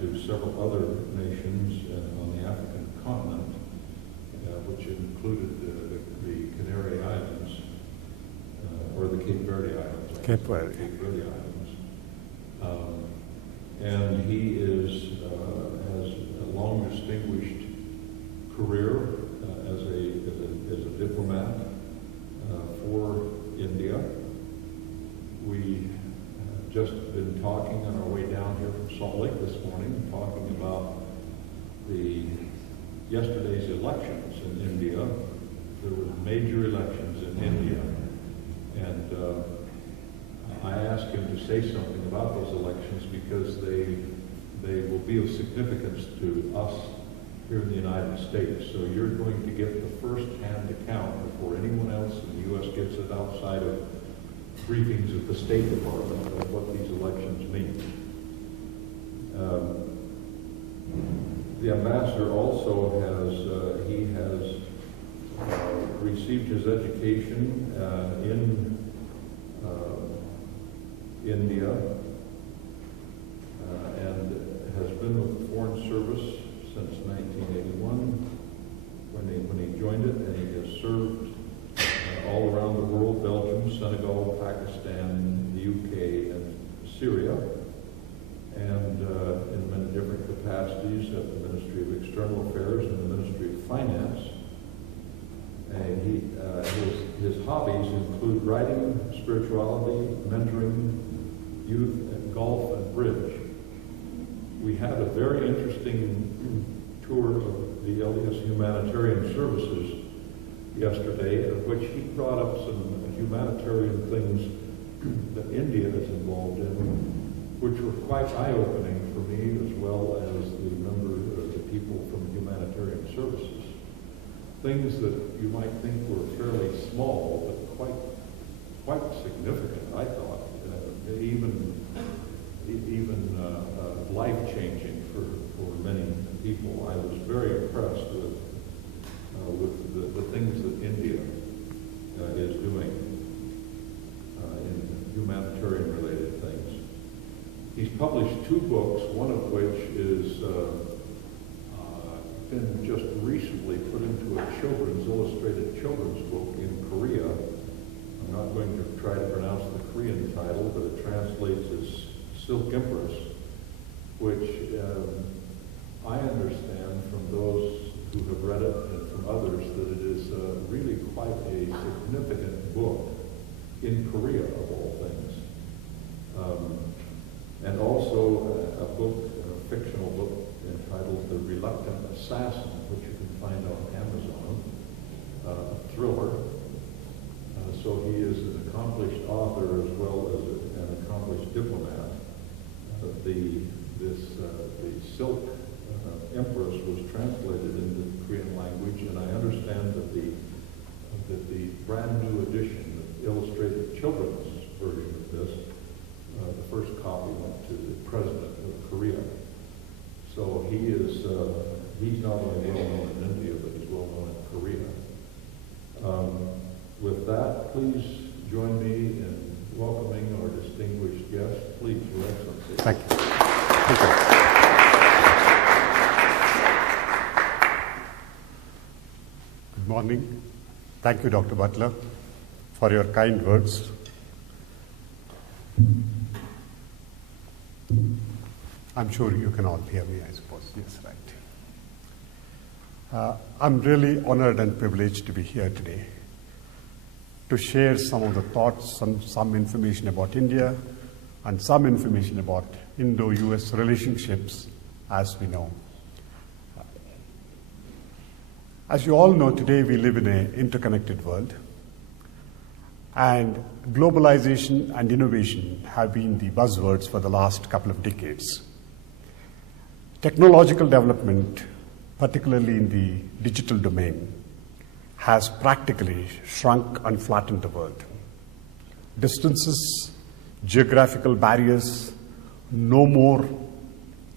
to several other nations on the African continent, which included the Canary Islands, or the Cape Verde Islands. Cape Verde. Cape Verde Islands. And he has a long distinguished career as a diplomat for India. We just been talking on our way down here from Salt Lake this morning, talking about yesterday's elections in India. There were major elections in India, and I asked him to say something about those elections because they will be of significance to us here in the United States. So you're going to get the first-hand account before anyone else in the U.S. gets it outside of briefings at the State Department of what these elections mean. The ambassador also has received his education in India and has been with the Foreign Service since 1981 when he joined it, and he has served all around the world: Belgium, Senegal, Pakistan, the UK, and Syria, and in many different capacities at the Ministry of External Affairs and the Ministry of Finance. And his hobbies include writing, spirituality, mentoring youth, and golf and bridge. We had a very interesting tour of the LDS Humanitarian Services yesterday, in which he brought up some humanitarian things that India is involved in, which were quite eye-opening for me, as well as the people from humanitarian services. Things that you might think were fairly small, but quite significant, I thought, even life-changing for many people. I was very impressed with the things that India is doing in humanitarian-related things. He's published 2 books, one of which is been just recently put into a illustrated children's book in Korea. I'm not going to try to pronounce the Korean title, but it translates as Silk Empress, which I understand from those who have read it and from others that it is really quite a significant book in Korea, of all things. And also a book, a fictional book entitled The Reluctant Assassin, which you can find on Amazon, a thriller. So he is an accomplished author as well as an accomplished diplomat. The Silk Empress was translated into the Korean language, and I understand that the brand new edition, the illustrated children's version of this, the first copy went to the President of Korea. So he's not only well known in India, but he's well known in Korea. With that, please join me in welcoming our distinguished guest. Please, Your Excellency. Thank you. Thank you. Good morning. Thank you, Dr. Butler, for your kind words. I'm sure you can all hear me, I suppose. Yes, right. I'm really honored and privileged to be here today to share some of the thoughts, some information about India, and some information about Indo-US relationships as we know. As you all know, today we live in an interconnected world, and globalization and innovation have been the buzzwords for the last couple of decades. Technological development, particularly in the digital domain, has practically shrunk and flattened the world. Distances, geographical barriers no more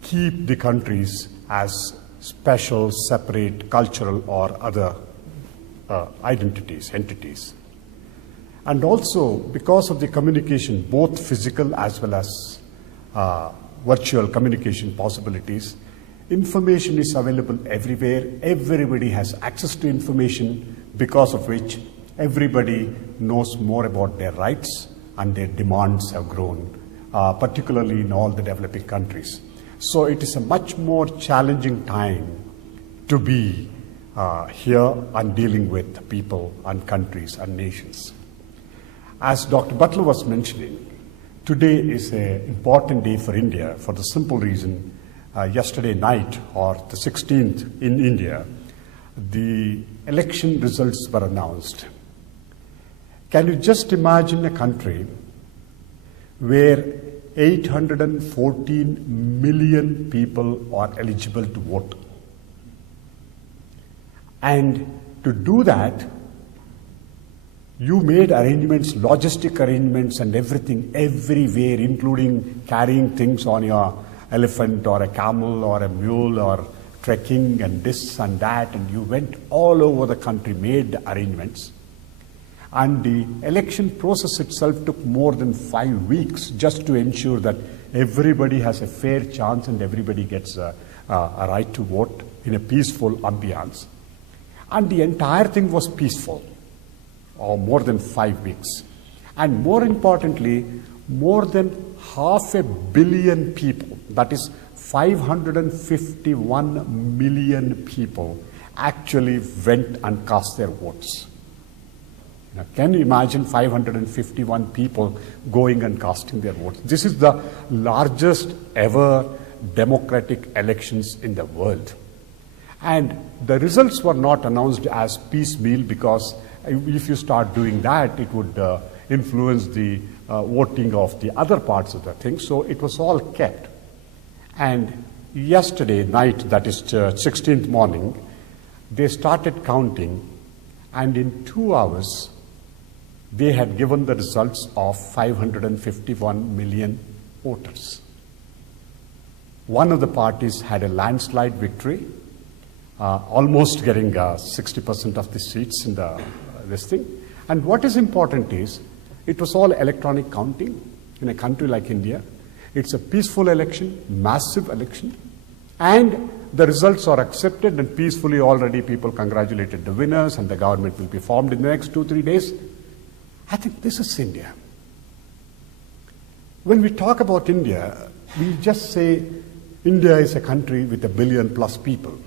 keep the countries as special, separate, cultural or other entities. And also, because of the communication, both physical as well as virtual communication possibilities. Information is available everywhere. Everybody has access to information, because of which everybody knows more about their rights and their demands have grown, particularly in all the developing countries. So it is a much more challenging time to be here and dealing with people and countries and nations. As Dr. Butler was mentioning, today is an important day for India for the simple reason, yesterday night, or the 16th in India, the election results were announced. Can you just imagine a country where 814 million people are eligible to vote? And to do that, you made arrangements, logistic arrangements and everything, everywhere, including carrying things on your elephant or a camel or a mule or trekking and this and that, and you went all over the country, made arrangements. And the election process itself took more than 5 weeks just to ensure that everybody has a fair chance and everybody gets a right to vote in a peaceful ambience. And the entire thing was peaceful, or more than 5 weeks. And more importantly, more than 500 million people, that is 551 million people, actually went and cast their votes. Now, can you imagine 551 people going and casting their votes? This is the largest ever democratic elections in the world. And the results were not announced as piecemeal, because if you start doing that, it would influence the voting of the other parts of the thing. So it was all kept. And yesterday night, that is 16th morning, they started counting, and in 2 hours, they had given the results of 551 million voters. One of the parties had a landslide victory, almost getting 60% of the seats in this thing. And what is important is, it was all electronic counting in a country like India. It's a peaceful election, massive election, and the results are accepted, and peacefully already people congratulated the winners, and the government will be formed in the next 2-3 days. I think this is India. When we talk about India, we just say India is a country with 1 billion plus people.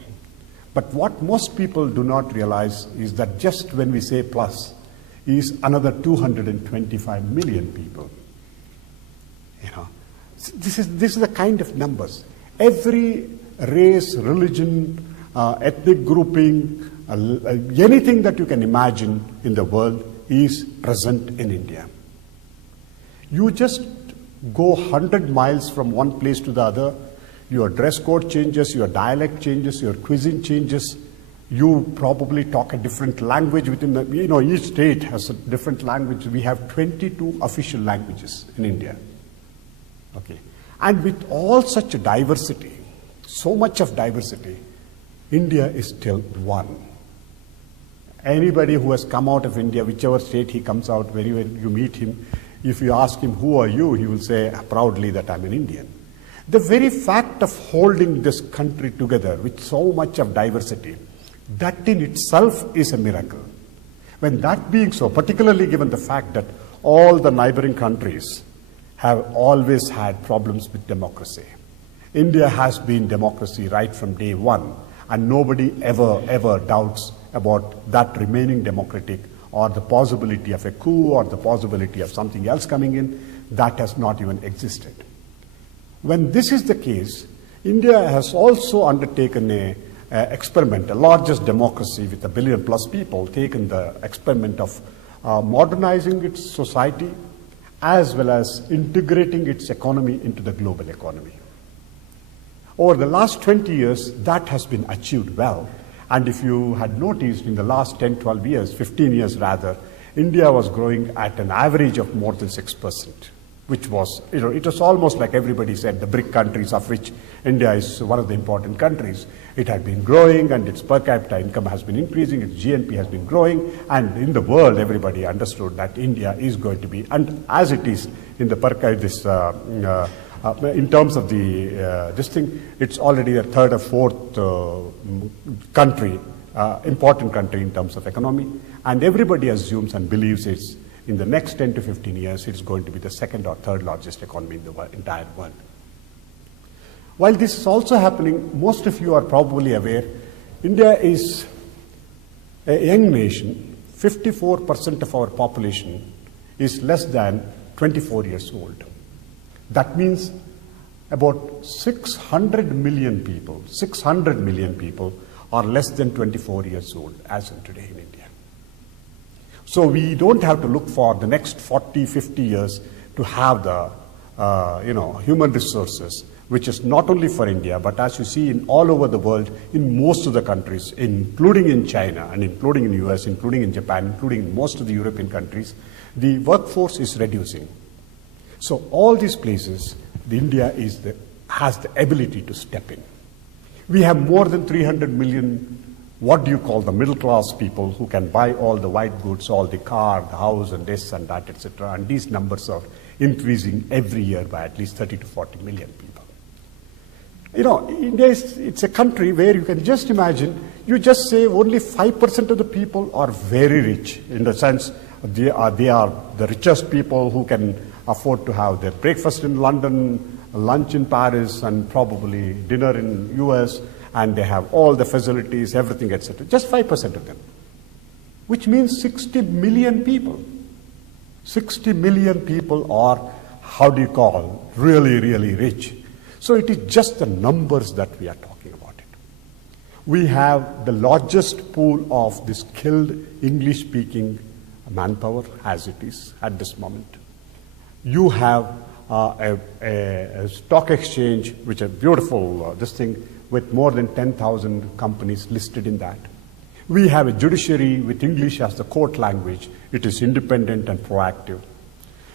But what most people do not realize is that just when we say plus, is another 225 million people. You know, this is the kind of numbers. Every race, religion, ethnic grouping, anything that you can imagine in the world is present in India. You just go 100 miles from one place to the other, your dress code changes, your dialect changes, your cuisine changes, you probably talk a different language within the, each state has a different language. We have 22 official languages in India. Okay. And with all such diversity, so much of diversity, India is still one. Anybody who has come out of India, whichever state he comes out, wherever you meet him, if you ask him, who are you? He will say proudly that I'm an Indian. The very fact of holding this country together with so much of diversity, that in itself is a miracle. When that being so, particularly given the fact that all the neighboring countries have always had problems with democracy. India has been democracy right from day one, and nobody ever doubts about that remaining democratic, or the possibility of a coup, or the possibility of something else coming in. That has not even existed. When this is the case, India has also undertaken an experiment, the largest democracy with 1 billion plus people, taken the experiment of modernizing its society as well as integrating its economy into the global economy. Over the last 20 years, that has been achieved well. And if you had noticed, in the last 10, 12 years, 15 years rather, India was growing at an average of more than 6%, which was, it was almost like everybody said, the BRIC countries, of which India is one of the important countries. It had been growing, and its per capita income has been increasing, its GNP has been growing, and in the world, everybody understood that India is going to be, and as it is in the in terms of the this thing, it's already a third or fourth country, important country in terms of economy, and everybody assumes and believes it's in the next 10 to 15 years, it's going to be the second or third largest economy in the entire world. While this is also happening, most of you are probably aware, India is a young nation. 54% of our population is less than 24 years old. That means about 600 million people are less than 24 years old as of today in India. So we don't have to look for the next 40, 50 years to have the human resources, which is not only for India, but as you see in all over the world, in most of the countries, including in China and including in the US, including in Japan, including in most of the European countries, the workforce is reducing. So all these places, India has the ability to step in. We have more than 300 million, what do you call the middle class people who can buy all the white goods, all the car, the house and this and that, etc. And these numbers are increasing every year by at least 30 to 40 million people. India it's a country where you can just imagine, you just say only 5% of the people are very rich, in the sense they are the richest people who can afford to have their breakfast in London, lunch in Paris, and probably dinner in US, and they have all the facilities, everything, etc. Just 5% of them, which means 60 million people. 60 million people are, really, really rich. So it is just the numbers that we are talking about it. We have the largest pool of the skilled English-speaking manpower as it is at this moment. You have a stock exchange, which is beautiful, this thing, with more than 10,000 companies listed in that. We have a judiciary with English as the court language. It is independent and proactive.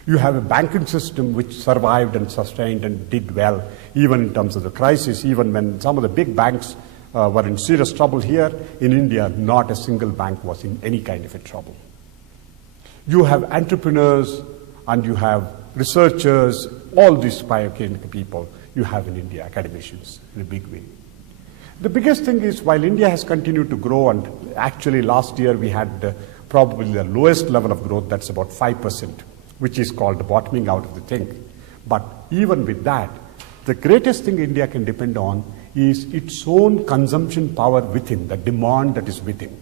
You have a banking system which survived and sustained and did well, even in terms of the crisis. Even when some of the big banks were in serious trouble here, in India, not a single bank was in any kind of a trouble. You have entrepreneurs and you have researchers, all these biomechanical people you have in India, academicians, in a big way. The biggest thing is, while India has continued to grow, and actually last year we had probably the lowest level of growth, that's about 5%, which is called the bottoming out of the thing. But even with that, the greatest thing India can depend on is its own consumption power within, the demand that is within.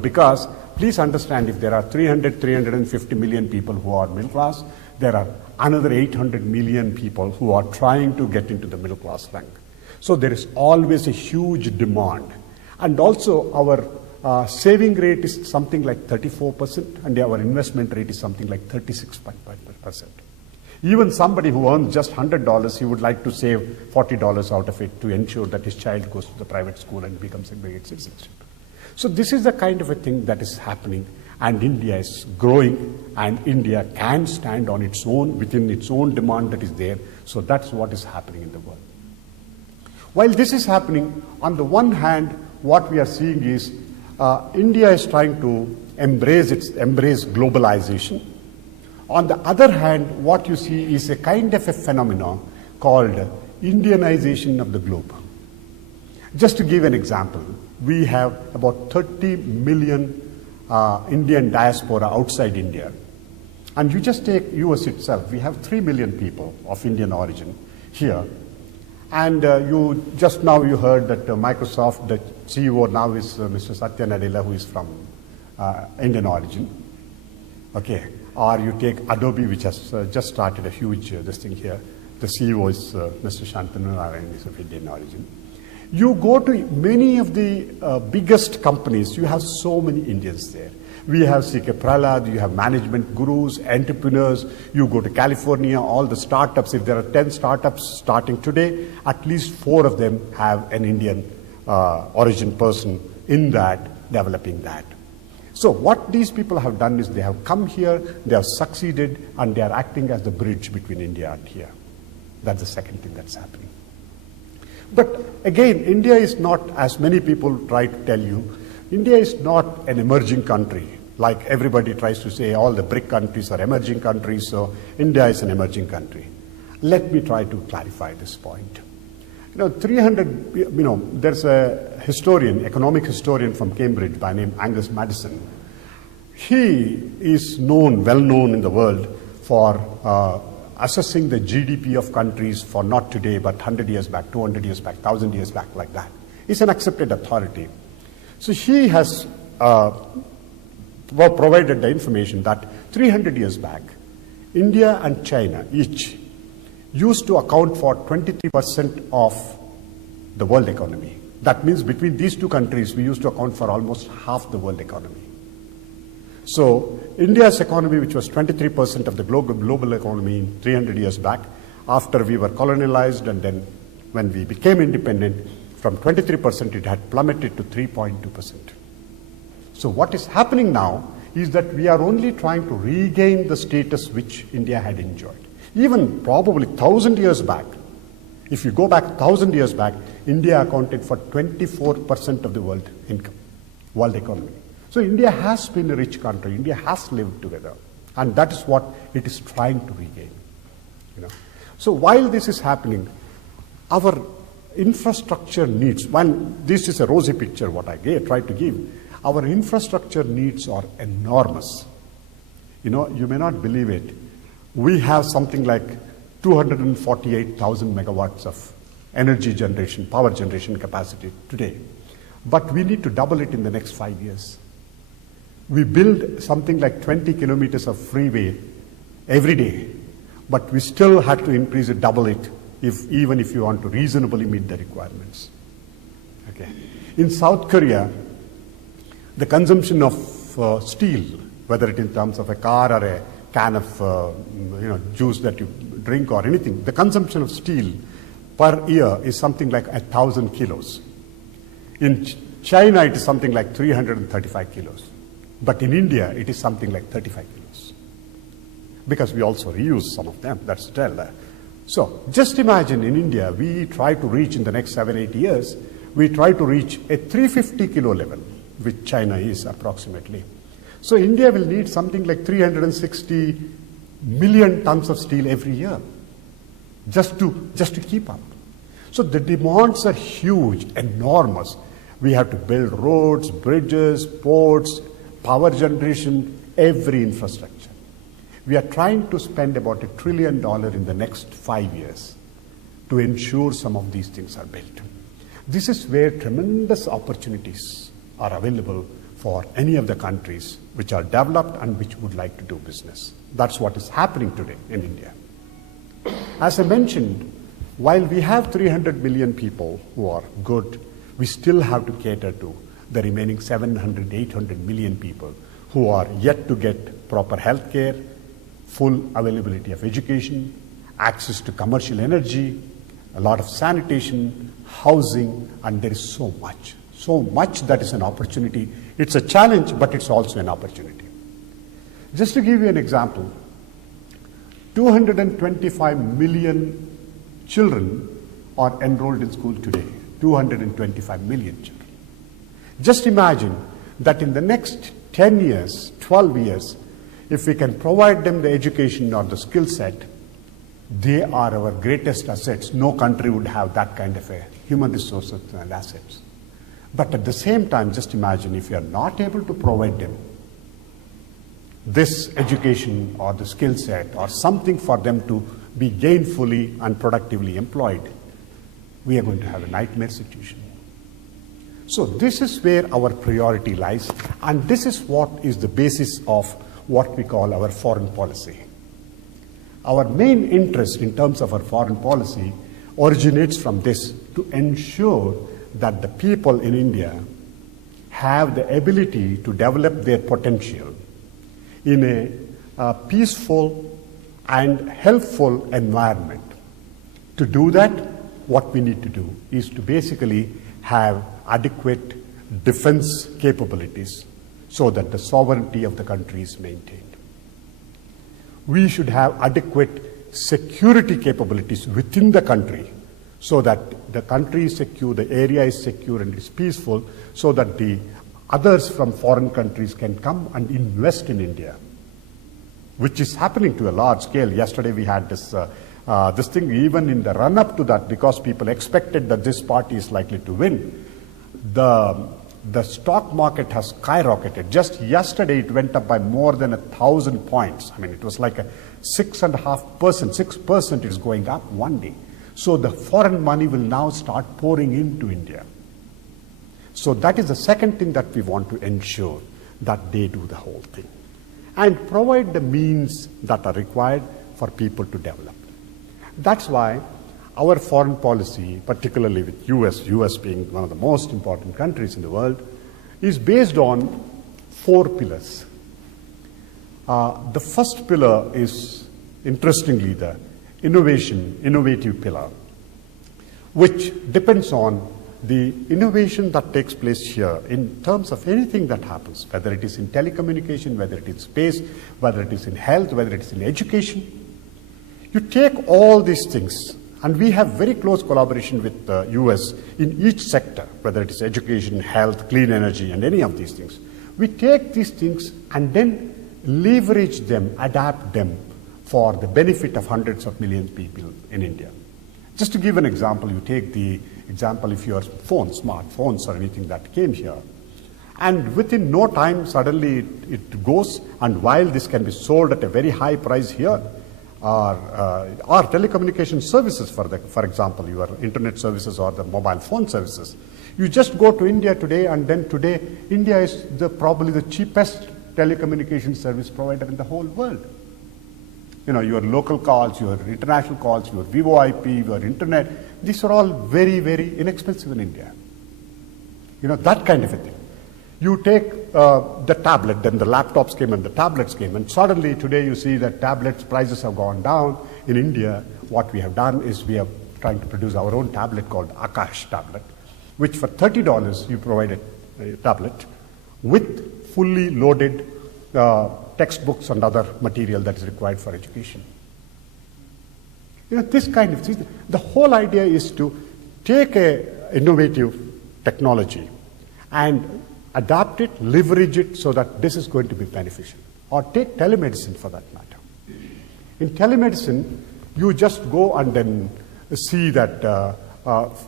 Because please understand, if there are 350 million people who are middle class, there are another 800 million people who are trying to get into the middle class rank. So there is always a huge demand. And also our saving rate is something like 34%, and our investment rate is something like 36.5%. Even somebody who earns just $100, he would like to save $40 out of it to ensure that his child goes to the private school and becomes a great citizenship. So this is the kind of a thing that is happening, and India is growing, and India can stand on its own, within its own demand that is there. So that's what is happening in the world. While this is happening, on the one hand, what we are seeing is India is trying to embrace globalization. On the other hand, what you see is a kind of a phenomenon called Indianization of the globe. Just to give an example, we have about 30 million Indian diaspora outside India. And you just take US itself, we have 3 million people of Indian origin here. And you heard that Microsoft, the CEO now is Mr. Satya Nadella, who is from Indian origin. Okay. Or you take Adobe, which has just started a huge this thing here. The CEO is Mr. Shantanu Narayan, is of Indian origin. You go to many of the biggest companies, you have so many Indians there. We have C.K. Prahlad, you have management gurus, entrepreneurs. You go to California, all the startups, if there are 10 startups starting today, at least 4 of them have an Indian origin person in that, developing that. So what these people have done is they have come here, they have succeeded, and they are acting as the bridge between India and here. That's the second thing that's happening. But again, India is not, as many people try to tell you, India is not an emerging country. Like everybody tries to say, all the BRIC countries are emerging countries, so India is an emerging country. Let me try to clarify this point. 300, there's a historian, economic historian from Cambridge by name Angus Maddison. He is well known in the world for assessing the GDP of countries for not today, but 100 years back, 200 years back, 1,000 years back, like that. He's an accepted authority. So he has provided the information that 300 years back, India and China each used to account for 23% of the world economy. That means between these two countries, we used to account for almost half the world economy. So India's economy, which was 23% of the global economy 300 years back, after we were colonialized and then when we became independent, from 23% it had plummeted to 3.2%. So what is happening now is that we are only trying to regain the status which India had enjoyed. Even probably 1,000 years back, if you go back 1,000 years back, India accounted for 24% of the world income, world economy. So India has been a rich country. India has lived together. And that is what it is trying to regain. So while this is happening, our infrastructure needs, this is a rosy picture what I tried to give, our infrastructure needs are enormous. You may not believe it. We have something like 248,000 megawatts of energy generation, power generation capacity today. But we need to double it in the next 5 years. We build something like 20 kilometers of freeway every day, but we still had to increase it, double it, even if you want to reasonably meet the requirements. Okay. In South Korea, the consumption of steel, whether it in terms of a car or a can of juice that you drink or anything, the consumption of steel per year is something like 1,000 kilos. In China, it is something like 335 kilos. But in India, it is something like 35 kilos. Because we also reuse some of them, that's tell. So just imagine in India, we try to reach in the next 7-8 years, we try to reach a 350 kilo level, which China is approximately. So India will need something like 360 million tons of steel every year, just to keep up. So the demands are huge, enormous. We have to build roads, bridges, ports, power generation, every infrastructure. We are trying to spend about $1 trillion in the next 5 years to ensure some of these things are built. This is where tremendous opportunities are available for any of the countries which are developed and which would like to do business. That's what is happening today in India. As I mentioned, while we have 300 million people who are good, we still have to cater to the remaining 700, 800 million people who are yet to get proper health care, full availability of education, access to commercial energy, a lot of sanitation, housing, and there is so much that is an opportunity. It's a challenge, but it's also an opportunity. Just to give you an example, 225 million children are enrolled in school today, 225 million children. Just imagine that in the next 10 years, 12 years, if we can provide them the education or the skill set, they are our greatest assets. No country would have that kind of a human resources and assets. But at the same time, just imagine if you are not able to provide them this education or the skill set or something for them to be gainfully and productively employed, we are going to have a nightmare situation. So this is where our priority lies, and this is what is the basis of what we call our foreign policy. Our main interest in terms of our foreign policy originates from this, to ensure that the people in India have the ability to develop their potential in a peaceful and helpful environment. To do that, what we need to do is to basically have adequate defense capabilities so that the sovereignty of the country is maintained. We should have adequate security capabilities within the country so that the country is secure, the area is secure and is peaceful, so that the others from foreign countries can come and invest in India, which is happening to a large scale. Yesterday we had this this thing, even in the run-up to that, because people expected that this party is likely to win, the stock market has skyrocketed. Just yesterday, it went up by more than 1,000 points. I mean, it was like a 6.5%, 6% is going up one day. So the foreign money will now start pouring into India. So that is the second thing that we want to ensure, that they do the whole thing and provide the means that are required for people to develop. That's why our foreign policy, particularly with US being one of the most important countries in the world, is based on 4 pillars. The first pillar is, interestingly, the innovative pillar, which depends on the innovation that takes place here in terms of anything that happens, whether it is in telecommunication, whether it is space, whether it is in health, whether it is in education. You take all these things, and we have very close collaboration with the US in each sector, whether it is education, health, clean energy, and any of these things. We take these things and then leverage them, adapt them for the benefit of hundreds of millions of people in India. Just to give an example, you take the example if your phone, smartphones or anything that came here, and within no time, suddenly it goes, and while this can be sold at a very high price here, or telecommunication services, for example, your internet services or the mobile phone services. You just go to India today, and then today, India is probably the cheapest telecommunication service provider in the whole world. You know, your local calls, your international calls, your VoIP, your internet, these are all very, very inexpensive in India. You know, that kind of a thing. You take the tablet, then the laptops came and the tablets came, and suddenly today you see that tablets prices have gone down. In India, what we have done is we are trying to produce our own tablet called Akash tablet, which for $30 you provide a tablet with fully loaded textbooks and other material that is required for education. You know, this kind of thing. The whole idea is to take a innovative technology and adapt it, leverage it so that this is going to be beneficial. Or take telemedicine for that matter. In telemedicine, you just go and then see that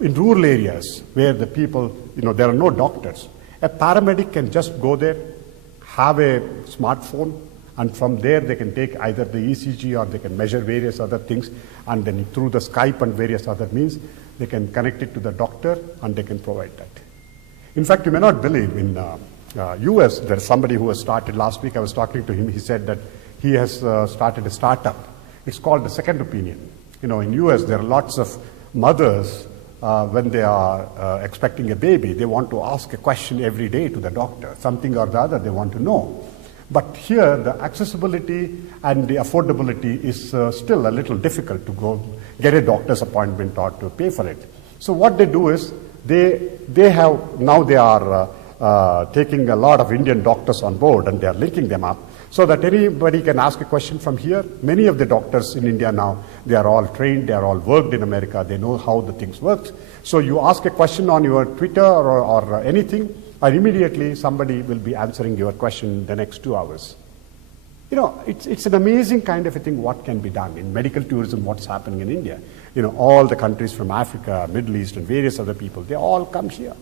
in rural areas where the people, you know, there are no doctors, a paramedic can just go there, have a smartphone, and from there they can take either the ECG or they can measure various other things, and then through the Skype and various other means, they can connect it to the doctor and they can provide that. In fact, you may not believe, in US, there's somebody who has started, last week I was talking to him, he said that he has started a startup. It's called the Second Opinion. You know, in US, there are lots of mothers, when they are expecting a baby, they want to ask a question every day to the doctor, something or the other they want to know. But here, the accessibility and the affordability is still a little difficult to go get a doctor's appointment or to pay for it. So what they do is, they are taking a lot of Indian doctors on board, and they are linking them up so that anybody can ask a question from here. Many of the doctors in India now, they are all trained, they are all worked in America, they know how the things work. So you ask a question on your Twitter or anything, and immediately somebody will be answering your question in the next 2 hours. You know, it's an amazing kind of a thing what can be done in medical tourism, what's happening in India. You know, all the countries from Africa, Middle East, and various other people, they all come here.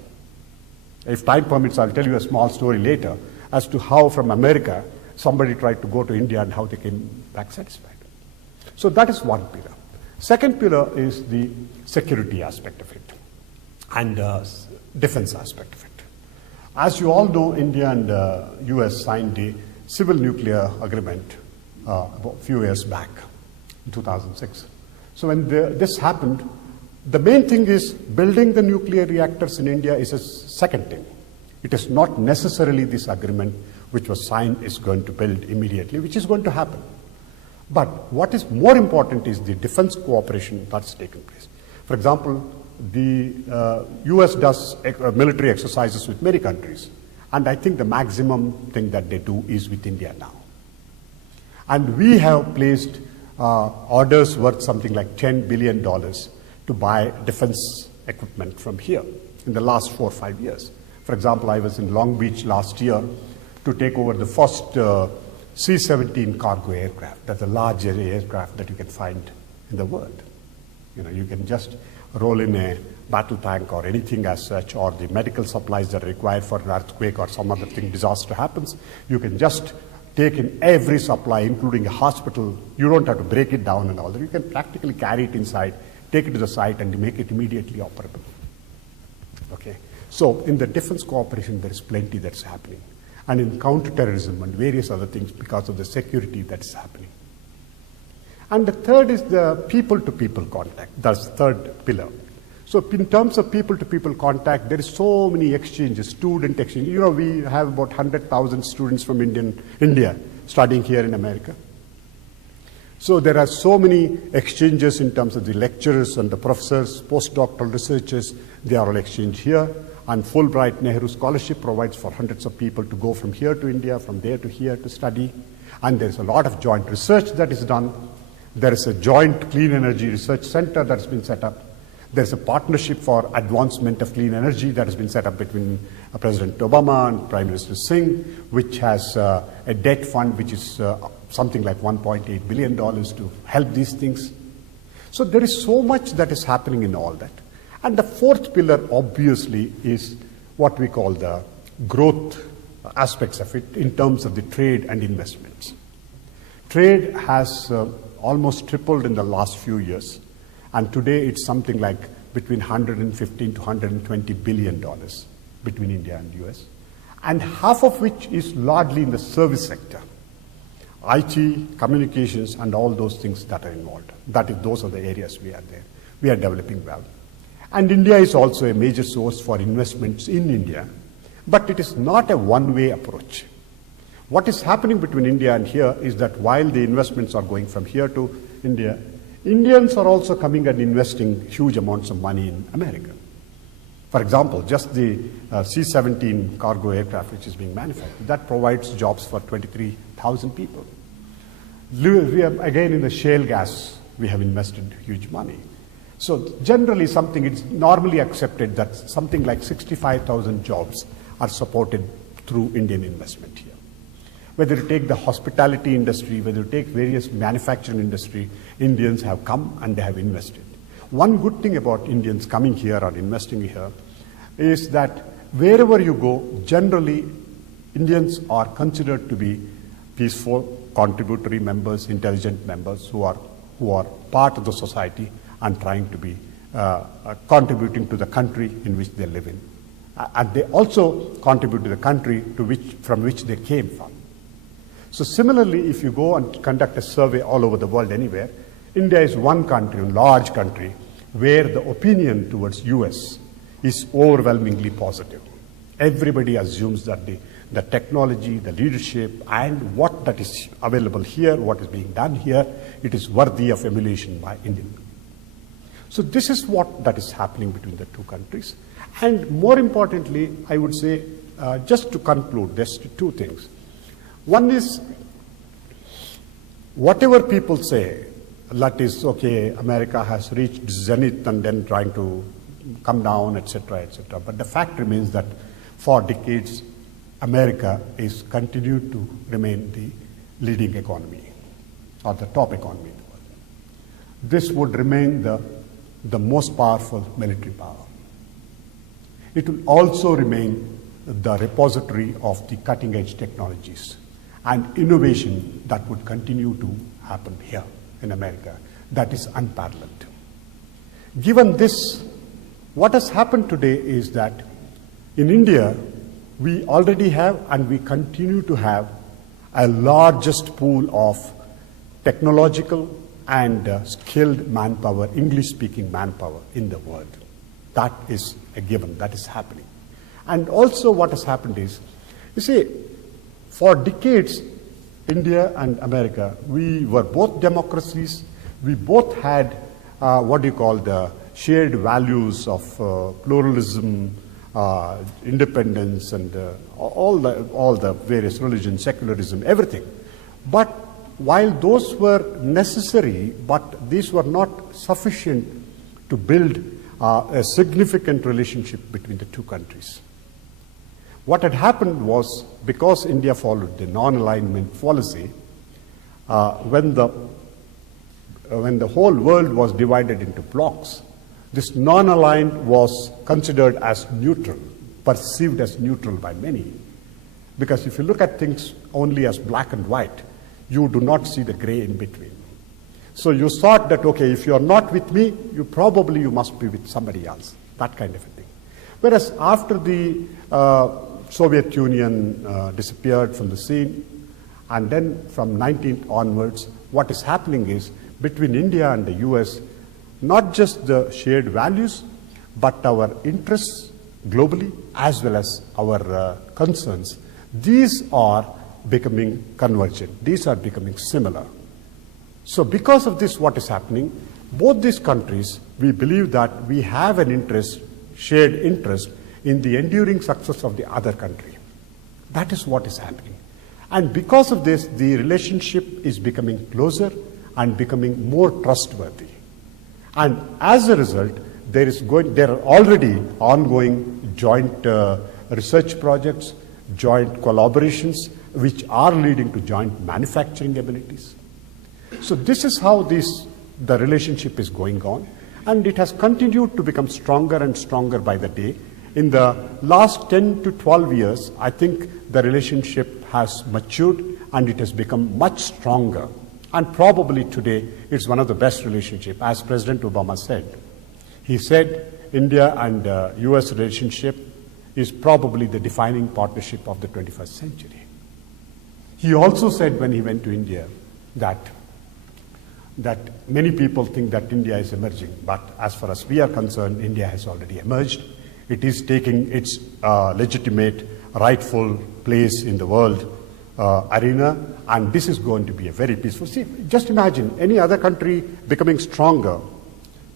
If time permits, I'll tell you a small story later as to how from America, somebody tried to go to India and how they came back satisfied. So that is one pillar. Second pillar is the security aspect of it and defense aspect of it. As you all know, India and US signed a civil nuclear agreement about a few years back, in 2006. So when this happened, the main thing is building the nuclear reactors in India is a second thing. It is not necessarily this agreement which was signed is going to build immediately, which is going to happen. But what is more important is the defense cooperation that's taken place. For example, the US does military exercises with many countries. And I think the maximum thing that they do is with India now. And we have placed orders worth something like $10 billion to buy defense equipment from here in the last 4 or 5 years. For example, I was in Long Beach last year to take over the first C-17 cargo aircraft. That's a large aircraft that you can find in the world. You can just roll in a battle tank or anything as such, or the medical supplies that are required for an earthquake or some other thing, disaster happens. You can just take in every supply, including a hospital. You don't have to break it down and all that. You can practically carry it inside, take it to the site, and make it immediately operable. Okay. So in the defense cooperation, there is plenty that's happening. And in counterterrorism and various other things because of the security that's happening. And the third is the people-to-people contact. That's the third pillar. So in terms of people-to-people contact, there is so many exchanges, student exchange. We have about 100,000 students from India studying here in America. So there are so many exchanges in terms of the lecturers and the professors, postdoctoral researchers. They are all exchanged here. And Fulbright Nehru Scholarship provides for hundreds of people to go from here to India, from there to here to study. And there's a lot of joint research that is done. There is a joint clean energy research center that's been set up. There's a partnership for advancement of clean energy that has been set up between President Obama and Prime Minister Singh, which has a debt fund which is something like $1.8 billion to help these things. So there is so much that is happening in all that. And the fourth pillar, obviously, is what we call the growth aspects of it in terms of the trade and investments. Trade has almost tripled in the last few years. And today it's something like between $115 to $120 billion between India and US. And half of which is largely in the service sector. IT, communications, and all those things that are involved. Those are the areas we are there. We are developing well. And India is also a major source for investments in India. But it is not a one-way approach. What is happening between India and here is that while the investments are going from here to India, Indians are also coming and investing huge amounts of money in America. For example, just the C-17 cargo aircraft which is being manufactured, that provides jobs for 23,000 people. Again, in the shale gas, we have invested huge money. So generally it's normally accepted that something like 65,000 jobs are supported through Indian investment here. Whether you take the hospitality industry, whether you take various manufacturing industry, Indians have come and they have invested. One good thing about Indians coming here or investing here is that wherever you go, generally Indians are considered to be peaceful, contributory members, intelligent members who are part of the society and trying to be contributing to the country in which they live in. And they also contribute to the country from which they came from. So similarly, if you go and conduct a survey all over the world anywhere, India is one country, a large country, where the opinion towards US is overwhelmingly positive. Everybody assumes that the technology, the leadership, and what that is available here, what is being done here, it is worthy of emulation by India. So this is what that is happening between the two countries. And more importantly, I would say, just to conclude, there's two things. One is, whatever people say, that is, okay, America has reached zenith and then trying to come down, etc., etc. But the fact remains that for decades, America is continued to remain the leading economy or the top economy in the world. This would remain the most powerful military power. It will also remain the repository of the cutting-edge technologies and innovation that would continue to happen here in America. That is unparalleled. Given this, what has happened today is that in India, we already have and we continue to have a largest pool of technological and skilled manpower, English-speaking manpower in the world. That is a given, that is happening. And also what has happened is, you see, for decades, India and America, we were both democracies. We both had the shared values of pluralism, independence, and all the various religions, secularism, everything. But while those were necessary, but these were not sufficient to build a significant relationship between the two countries. What had happened was, because India followed the non-alignment policy, when the when the whole world was divided into blocks, this non-aligned was considered as neutral, perceived as neutral by many. Because if you look at things only as black and white, you do not see the gray in between. So you thought that, okay, if you're not with me, you must be with somebody else, that kind of a thing. Whereas after the Soviet Union disappeared from the scene, and then from 19th onwards, what is happening is between India and the US, not just the shared values, but our interests globally as well as our concerns, these are becoming convergent. These are becoming similar. So because of this, what is happening, both these countries, we believe that we have an interest, shared interest, in the enduring success of the other country. That is what is happening. And because of this, the relationship is becoming closer and becoming more trustworthy. And as a result, there are already ongoing joint research projects, joint collaborations, which are leading to joint manufacturing abilities. So this is how the relationship is going on, and it has continued to become stronger and stronger by the day. In the last 10 to 12 years, I think the relationship has matured and it has become much stronger. And probably today, it's one of the best relationships. As President Obama said, he said India and US relationship is probably the defining partnership of the 21st century. He also said when he went to India that many people think that India is emerging, but as far as we are concerned, India has already emerged. It is taking its legitimate, rightful place in the world arena, and this is going to be a very peaceful. See, just imagine any other country becoming stronger.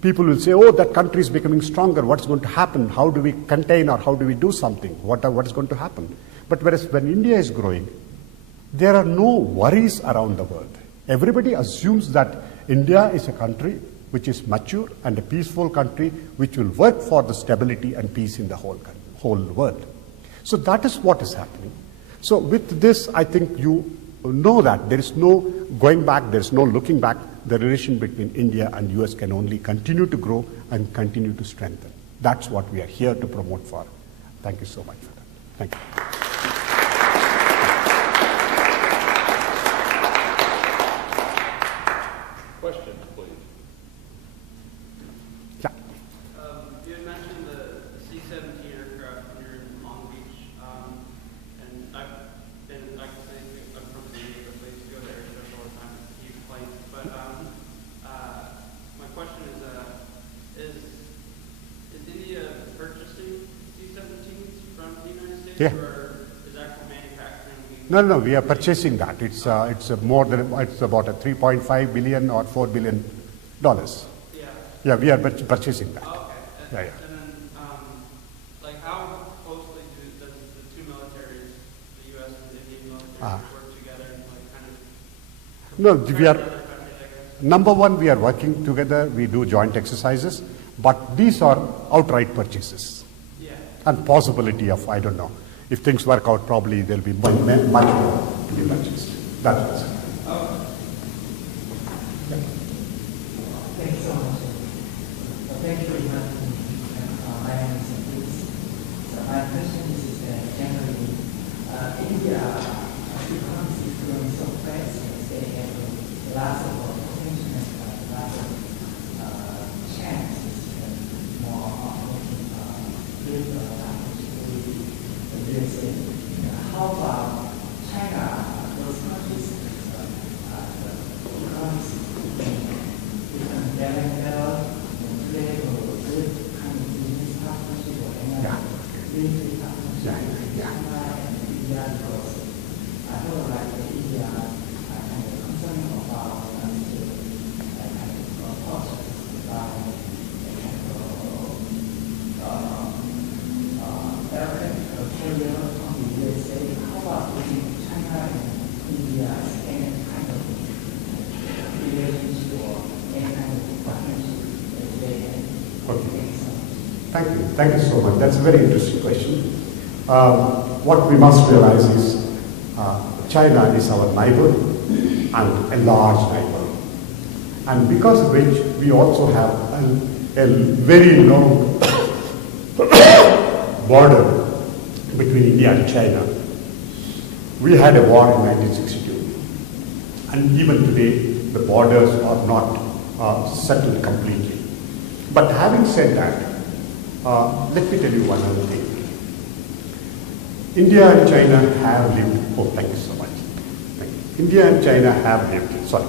People will say, oh, that country is becoming stronger. What's going to happen? How do we contain or how do we do something? What is going to happen? But whereas when India is growing, there are no worries around the world. Everybody assumes that India is a country which is mature and a peaceful country which will work for the stability and peace in the whole world. So that is what is happening. So with this, I think you know that there is no going back, there is no looking back. The relation between India and US can only continue to grow and continue to strengthen. That's what we are here to promote for. Thank you so much for that. Thank you. Questions, please. Yeah. You had mentioned the C-17 aircraft when you're in Long Beach, and I've been, like I say, I'm from the place to go there all the time, it's a huge plane. But my question is India purchasing C-17s from the United States, Yeah. or is actual manufacturing? No, we are purchasing that. It's about a 3.5 billion or $4 billion. Yeah. Yeah, we are purchasing that. Oh, okay. Yeah. And then, like, how closely does the two militaries, the U.S. and the Indian military, work together and, like, kind of? No, we are. other countries, I guess? Number one, we are working together. We do joint exercises, but these are outright purchases. Yeah. And possibility of, I don't know, if things work out, probably there'll be much more to be purchased. That's what's happening. Thank you so much. Thank you very much. My name is Bruce. So my question is that generally, India becomes is growing so fast, they have lots of potential, lots of chances, more build with the USA. How about China? Those countries, the economies become better and better, and play a good kind of business partnership or any other military partnership with China and India, because I feel like India are kind of concerned about kind of approaches by a kind of carrier from the USA. How about between China and India and kind of relationship or any kind of partnership that they have? Okay. Thank you so much. That's a very interesting question. What we must realize is China is our neighbor and a large neighbor. and because of which we also have a very long border between India and China. We had a war in 1962, and even today the borders are not settled completely. But having said that, let me tell you one other thing. India and China have lived, oh thank you so much. Thank you. India and China have lived, sorry.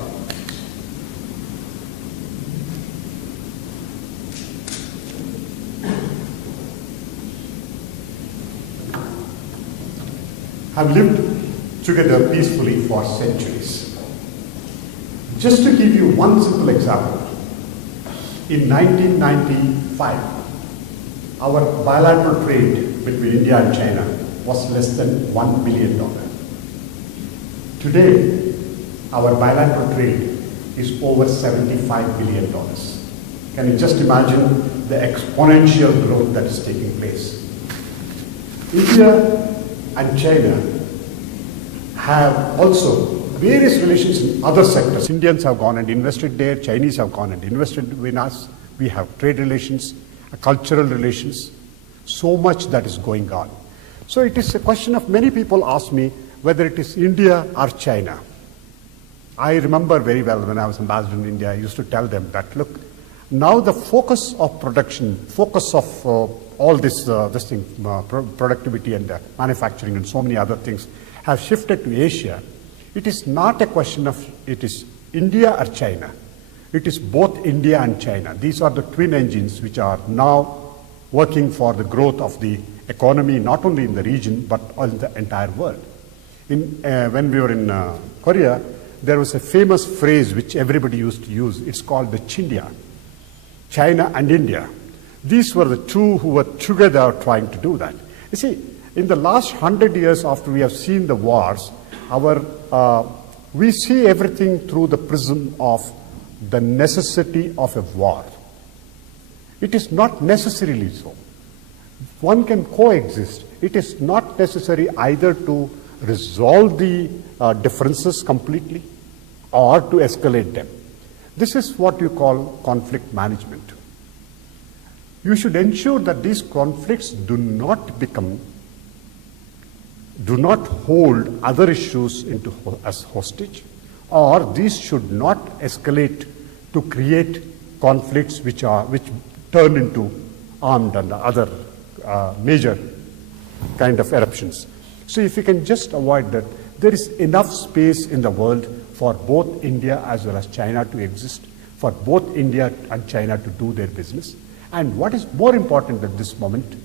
Have lived together peacefully for centuries. Just to give you one simple example, in 1995, our bilateral trade between India and China was less than $1 billion. Today, our bilateral trade is over $75 billion. Can you just imagine the exponential growth that is taking place? India and China have also various relations in other sectors. Indians have gone and invested there, Chinese have gone and invested in us. We have trade relations, cultural relations, so much that is going on. So it is a question of, many people ask me whether it is India or China. I remember very well when I was ambassador in India, I used to tell them that, look, now the focus of production, focus of all this productivity and manufacturing and so many other things have shifted to Asia. It is not a question of it is India or China. It is both India and China. These are the twin engines which are now working for the growth of the economy, not only in the region, but in the entire world. When we were in Korea, there was a famous phrase which everybody used to use. It's called the Chindia, China and India. These were the two who were together trying to do that. You see, in the last 100 years after we have seen the wars, we see everything through the prism of the necessity of a war. It is not necessarily so. One can coexist. It is not necessary either to resolve the differences completely or to escalate them. This is what you call conflict management. You should ensure that these conflicts do not hold other issues as hostage, or these should not escalate to create conflicts which turn into armed and other major kind of eruptions. So if you can just avoid that, there is enough space in the world for both India as well as China to exist, for both India and China to do their business. And what is more important at this moment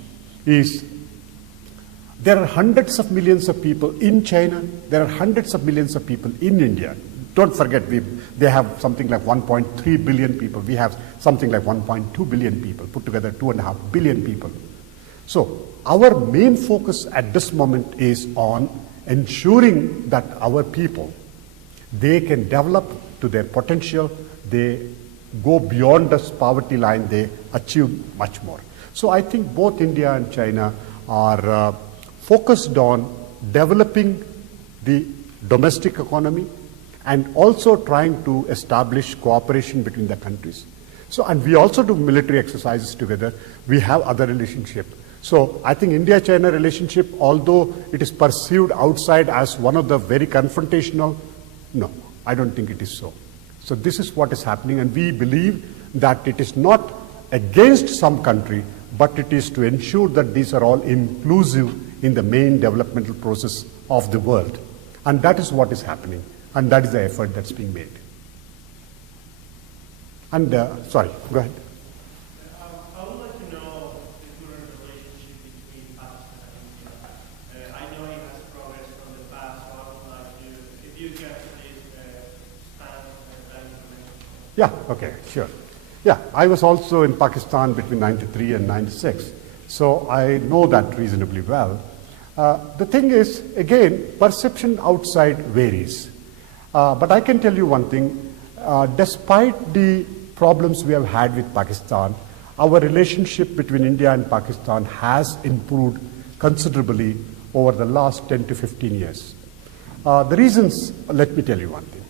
is there are hundreds of millions of people in China, there are hundreds of millions of people in India. Don't forget, they have something like 1.3 billion people. We have something like 1.2 billion people, put together 2.5 billion people. So our main focus at this moment is on ensuring that our people, they can develop to their potential, they go beyond this poverty line, they achieve much more. So I think both India and China are focused on developing the domestic economy and also trying to establish cooperation between the countries. So, and we also do military exercises together. We have other relationship. So I think India-China relationship, although it is perceived outside as one of the very confrontational, no, I don't think it is so. So this is what is happening, and we believe that it is not against some country, but it is to ensure that these are all inclusive in the main developmental process of the world. And that is what is happening, and that is the effort that's being made. And, sorry, go ahead. I would like to know the current relationship between Pakistan and India. I know it has progressed from the past, so I would like to, if you can please expand that information. Yeah, okay, sure. Yeah, I was also in Pakistan between 93 and 96, so I know that reasonably well. The thing is, again, perception outside varies. But I can tell you one thing, despite the problems we have had with Pakistan, our relationship between India and Pakistan has improved considerably over the last 10 to 15 years. The reasons, let me tell you one thing.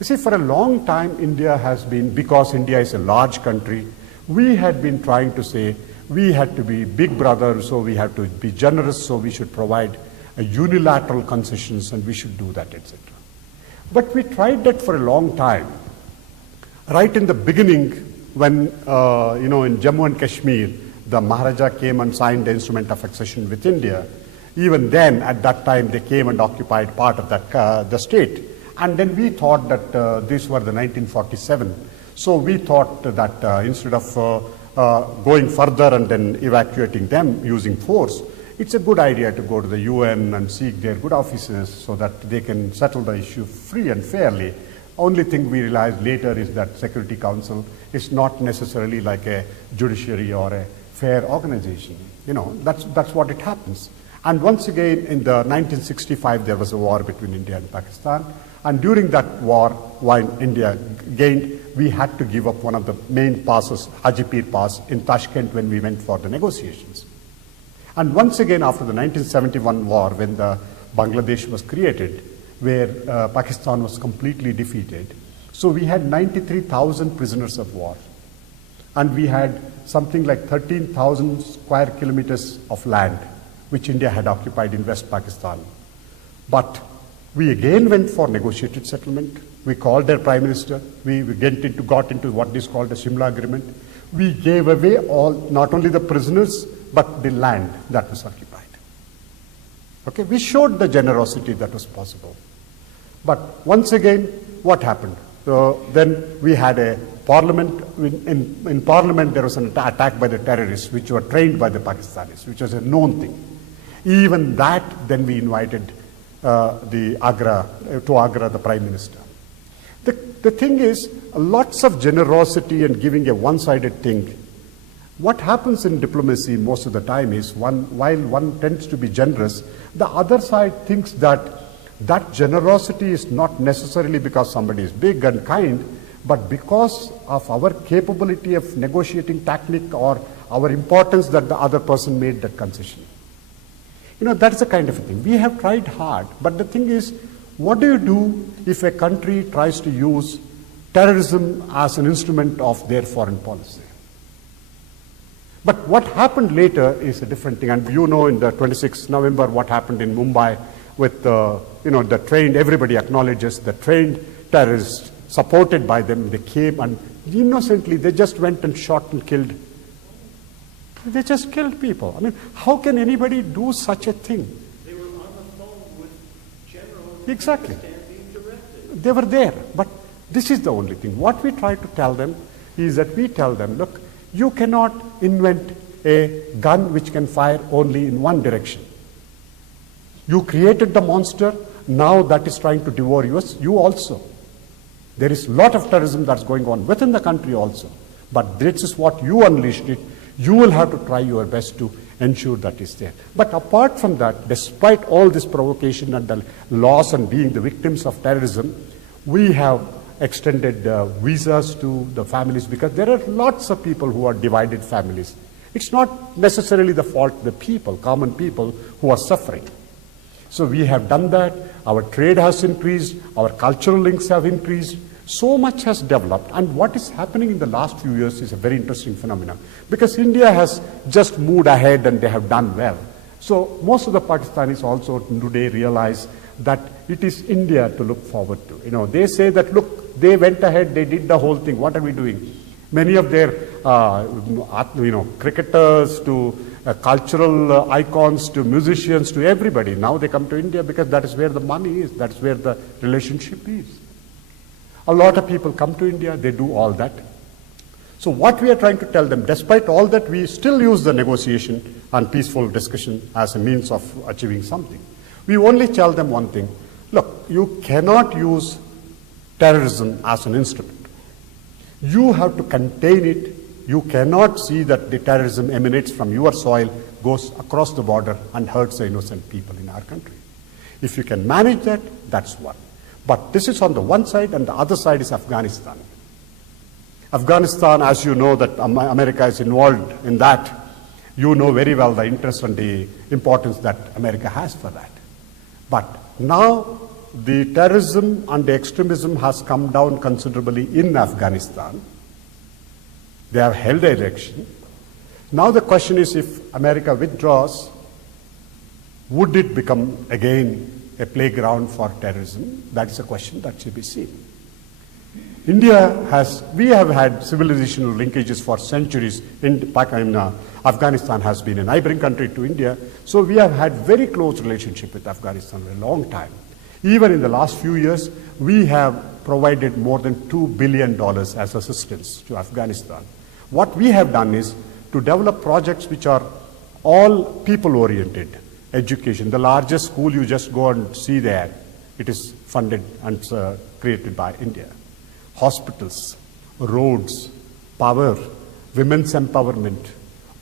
You see, for a long time, India has been, because India is a large country, we had been trying to say we had to be big brother, so we have to be generous, so we should provide a unilateral concessions and we should do that, etc. But we tried that for a long time. Right in the beginning, when, in Jammu and Kashmir, the Maharaja came and signed the instrument of accession with India, even then, at that time, they came and occupied part of that, the state. And then we thought that these were the 1947. So we thought that instead of going further and then evacuating them using force, it's a good idea to go to the UN and seek their good offices so that they can settle the issue free and fairly. Only thing we realized later is that Security Council is not necessarily like a judiciary or a fair organization. That's what it happens. And once again, in the 1965, there was a war between India and Pakistan. And during that war, while India gained, we had to give up one of the main passes, Haji Pir Pass, in Tashkent when we went for the negotiations. And once again, after the 1971 war, when the Bangladesh was created, where Pakistan was completely defeated, so we had 93,000 prisoners of war. And we had something like 13,000 square kilometers of land, which India had occupied in West Pakistan. But we again went for negotiated settlement. We called their prime minister. We got into what is called the Shimla Agreement. We gave away all, not only the prisoners, but the land that was occupied. Okay, we showed the generosity that was possible. But once again, what happened? Then we had a parliament. In parliament, there was an attack by the terrorists, which were trained by the Pakistanis, which was a known thing. Even that, then we invited to Agra, the prime minister. The thing is, lots of generosity and giving a one-sided thing. What happens in diplomacy most of the time is, while one tends to be generous, the other side thinks that that generosity is not necessarily because somebody is big and kind, but because of our capability of negotiating technique or our importance that the other person made that concession. That's the kind of a thing. We have tried hard, but the thing is, what do you do if a country tries to use terrorism as an instrument of their foreign policy? But what happened later is a different thing. And in the 26th November, what happened in Mumbai with the trained, everybody acknowledges the trained terrorists supported by them. They came and innocently, they just went and shot and killed. They just killed people. I mean, how can anybody do such a thing? They were on the phone with generals. Exactly. Being directed. They were there. But this is the only thing. What we try to tell them is that we tell them, look, you cannot invent a gun which can fire only in one direction. You created the monster, now that is trying to devour you also. There is a lot of terrorism that's going on within the country also. But this is what you unleashed it. You will have to try your best to ensure that is there. But apart from that, despite all this provocation and the loss and being the victims of terrorism, we have extended visas to the families because there are lots of people who are divided families. It's not necessarily the fault of the people, common people who are suffering. So we have done that. Our trade has increased. Our cultural links have increased. So much has developed. And what is happening in the last few years is a very interesting phenomenon. Because India has just moved ahead and they have done well. So most of the Pakistanis also today realize that it is India to look forward to. They say that, look, they went ahead, they did the whole thing. What are we doing? Many of their, cricketers to cultural icons to musicians to everybody, now they come to India because that is where the money is, that's where the relationship is. A lot of people come to India, they do all that. So what we are trying to tell them, despite all that, we still use the negotiation and peaceful discussion as a means of achieving something. We only tell them one thing, look, you cannot use terrorism as an instrument. You have to contain it. You cannot see that the terrorism emanates from your soil, goes across the border and hurts the innocent people in our country. If you can manage that, that's one. But this is on the one side, and the other side is Afghanistan. Afghanistan, as you know, that America is involved in that. You know very well the interest and the importance that America has for that. But now the terrorism and the extremism has come down considerably in Afghanistan. They have held an election. Now the question is, if America withdraws, would it become again a playground for terrorism? That is a question that should be seen. We have had civilizational linkages for centuries. Afghanistan has been a neighboring country to India, so we have had very close relationship with Afghanistan for a long time. Even in the last few years, we have provided more than $2 billion as assistance to Afghanistan. What we have done is to develop projects which are all people-oriented. Education, the largest school you just go and see there, it is funded and created by India. Hospitals, roads, power, women's empowerment,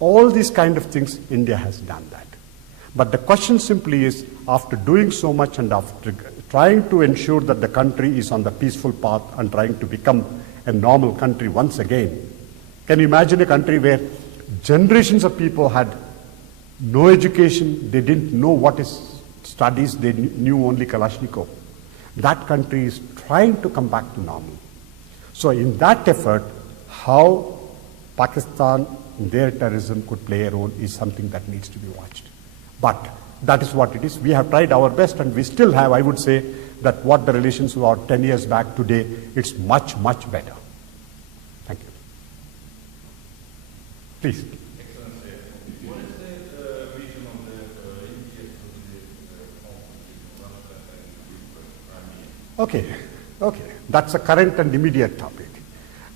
all these kind of things, India has done that. But the question simply is, after doing so much and after trying to ensure that the country is on the peaceful path and trying to become a normal country once again, can you imagine a country where generations of people had no education, they didn't know what is studies, they knew only Kalashnikov. That country is trying to come back to normal. So in that effort, how Pakistan, their terrorism could play a role is something that needs to be watched. But that is what it is. We have tried our best and we still have, I would say, that what the relations were 10 years back today, it's much, much better. Thank you. Please. What is the region of the India to the conflict in Russia and Ukraine? Okay. That's a current and immediate topic.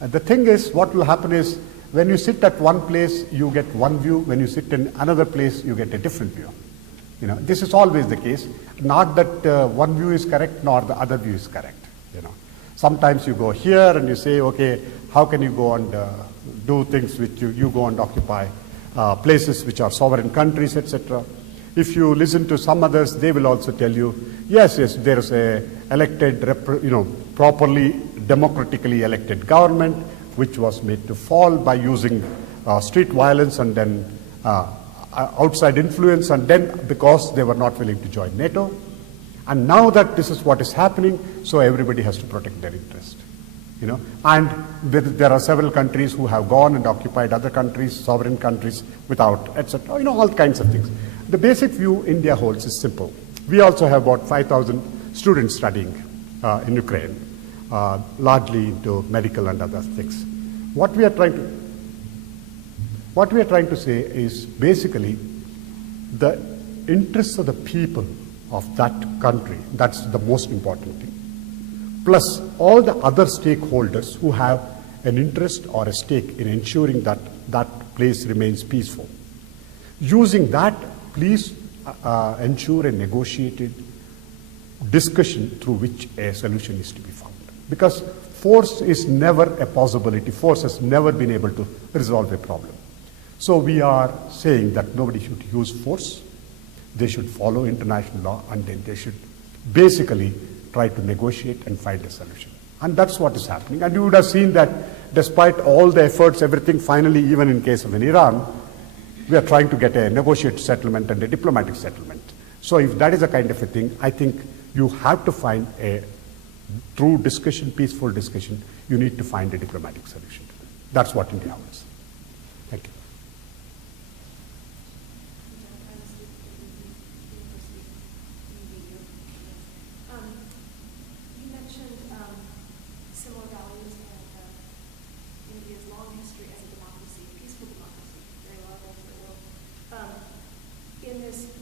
The thing is, what will happen is, when you sit at one place, you get one view. When you sit in another place, you get a different view. This is always the case. Not that one view is correct, nor the other view is correct. Sometimes you go here and you say, okay, how can you go and do things which you go and occupy places which are sovereign countries, etc. If you listen to some others, they will also tell you, yes, there is a elected, properly democratically elected government, which was made to fall by using street violence and then outside influence, and then because they were not willing to join NATO. And now that this is what is happening, so everybody has to protect their interest. And there are several countries who have gone and occupied other countries, sovereign countries, without, etc. All kinds of things. The basic view India holds is simple. We also have about 5,000 students studying in Ukraine, largely into medical and other things. What we are trying to say is basically the interests of the people of that country. That's the most important thing. Plus all the other stakeholders who have an interest or a stake in ensuring that that place remains peaceful. Using that, please ensure a negotiated discussion through which a solution is to be found. Because force is never a possibility. Force has never been able to resolve a problem. So we are saying that nobody should use force. They should follow international law, and then they should basically try to negotiate and find a solution. And that's what is happening. And you would have seen that despite all the efforts, everything, finally, even in case of Iran, we are trying to get a negotiated settlement and a diplomatic settlement. So if that is a kind of a thing, I think you have to find through discussion, peaceful discussion, you need to find a diplomatic solution. That's what India wants. Thank you. You mentioned similar values and India's long history as a democracy, peaceful democracy, very well known to the world. In this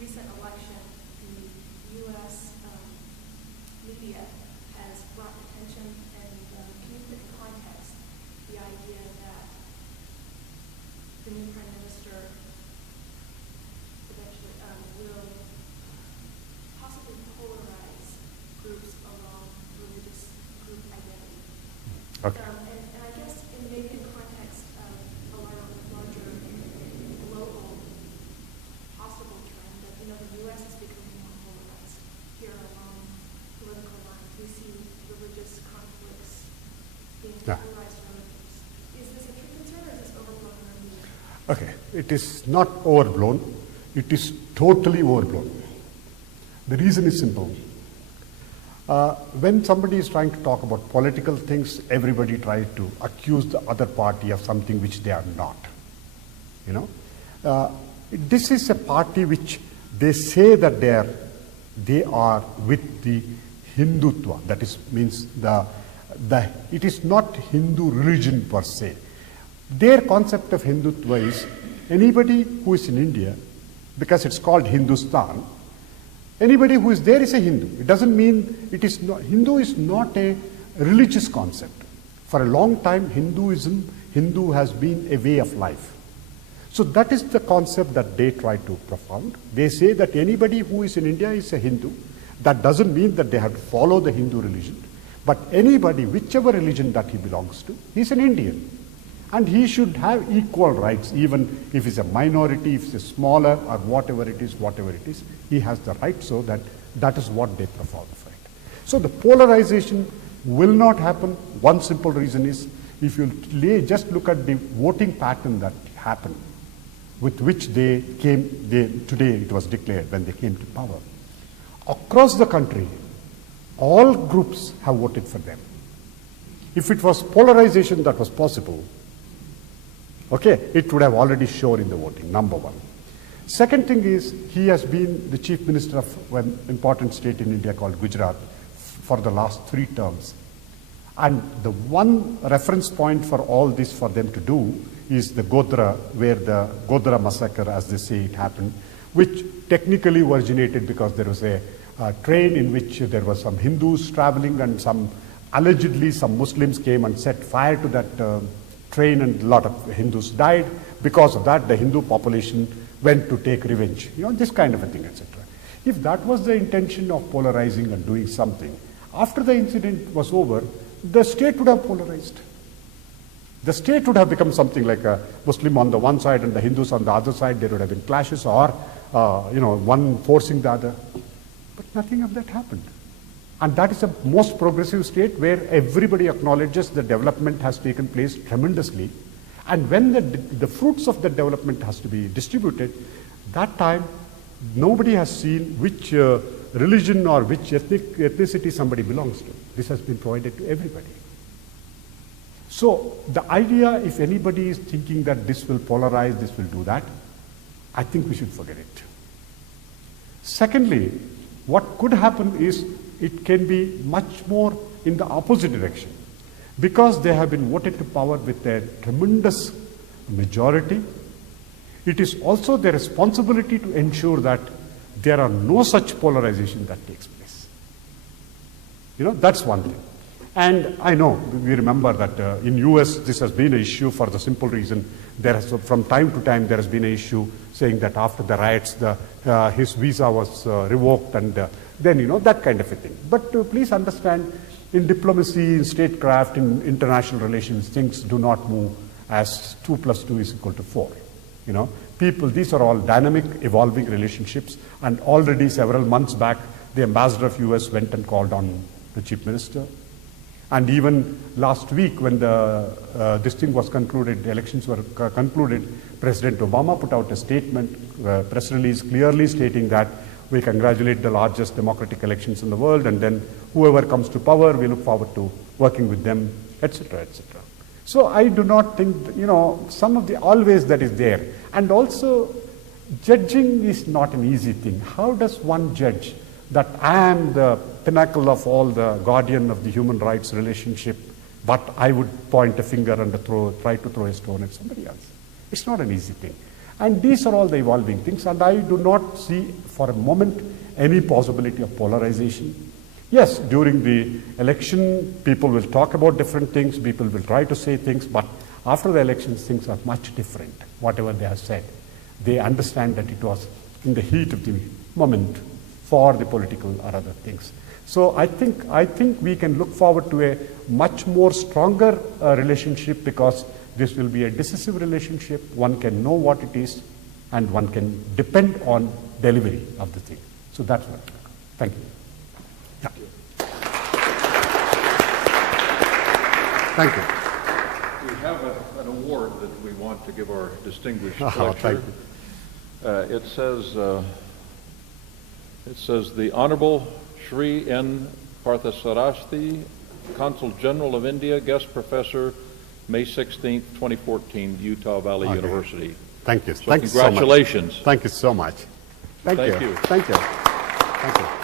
recent election, the U.S. media has brought attention, and can you put in context the idea that the new prime minister eventually will possibly polarize groups along religious group identity? Okay. And I guess in maybe in context of a larger global possible trend that, the U.S. is becoming more polarized here along political lines. We see religious conflicts being polarized relatives. Is this a true concern, or is this overblown in our media? Okay, it is not overblown. It is totally overblown. The reason is simple. When somebody is trying to talk about political things, everybody tries to accuse the other party of something which they are not. You know, this is a party which they say that they are with the Hindutva. That is means it is not Hindu religion per se. Their concept of Hindutva is anybody who is in India, because it's called Hindustan, anybody who is there is a Hindu. It doesn't mean it is not, Hindu is not a religious concept. For a long time, Hindu has been a way of life. So that is the concept that they try to propound. They say that anybody who is in India is a Hindu. That doesn't mean that they have to follow the Hindu religion. But anybody, whichever religion that he belongs to, he's an Indian. And he should have equal rights, even if he's a minority, if he's smaller, or whatever it is, he has the right, so that is what they propound for it. So the polarization will not happen. One simple reason is, if you just look at the voting pattern that happened, with which they came, today it was declared when they came to power. Across the country, all groups have voted for them. If it was polarization that was possible, okay, it would have already shown in the voting, number one. Second thing is, he has been the chief minister of an important state in India called Gujarat for the last 3 terms. And the one reference point for all this for them to do is the Godhra, where the Godhra massacre, as they say, it happened, which technically originated because there was a train in which there were some Hindus traveling, and allegedly some Muslims came and set fire to that train, and a lot of Hindus died. Because of that, the Hindu population went to take revenge. You know, this kind of a thing, etc. If that was the intention of polarizing and doing something, after the incident was over, the state would have polarized. The state would have become something like a Muslim on the one side and the Hindus on the other side. There would have been clashes, or one forcing the other. But nothing of that happened. And that is the most progressive state where everybody acknowledges the development has taken place tremendously. And when the fruits of the development has to be distributed, that time nobody has seen which religion or which ethnicity somebody belongs to. This has been provided to everybody. So the idea, if anybody is thinking that this will polarize, this will do that, I think we should forget it. Secondly, what could happen is it can be much more in the opposite direction. Because they have been voted to power with a tremendous majority, it is also their responsibility to ensure that there are no such polarization that takes place. You know, that's one thing. And I know, we remember that in US this has been an issue for the simple reason, from time to time there has been an issue saying that after the riots his visa was revoked, and then that kind of a thing. But please understand, in diplomacy, in statecraft, in international relations, things do not move as 2 + 2 is equal to 4. These are all dynamic, evolving relationships, and already several months back, the ambassador of US went and called on the chief minister. And even last week, when this thing was concluded, the elections were concluded, President Obama put out a statement, press release clearly stating that we congratulate the largest democratic elections in the world, and then whoever comes to power, we look forward to working with them, etc., etc. So I do not think, some of the always that is there. And also, judging is not an easy thing. How does one judge that I am the pinnacle of all, the guardian of the human rights relationship, but I would point a finger and try to throw a stone at somebody else? It's not an easy thing. And these are all the evolving things, and I do not see for a moment any possibility of polarization. Yes, during the election, people will talk about different things, people will try to say things, but after the elections, things are much different, whatever they have said. They understand that it was in the heat of the moment for the political or other things. So I think we can look forward to a much more stronger relationship, because this will be a decisive relationship. One can know what it is, and one can depend on delivery of the thing. So that's what. Thank you. Yeah. Thank you. We have an award that we want to give our distinguished Thank lecturer. It says the Honorable Shri N. Parthasarasthi, Consul General of India, guest professor, May 16th, 2014, Utah Valley Okay. University. Thank you. So Thank you so much. congratulations. Thank you so much. Thank Thank you. you. Thank you. Thank you.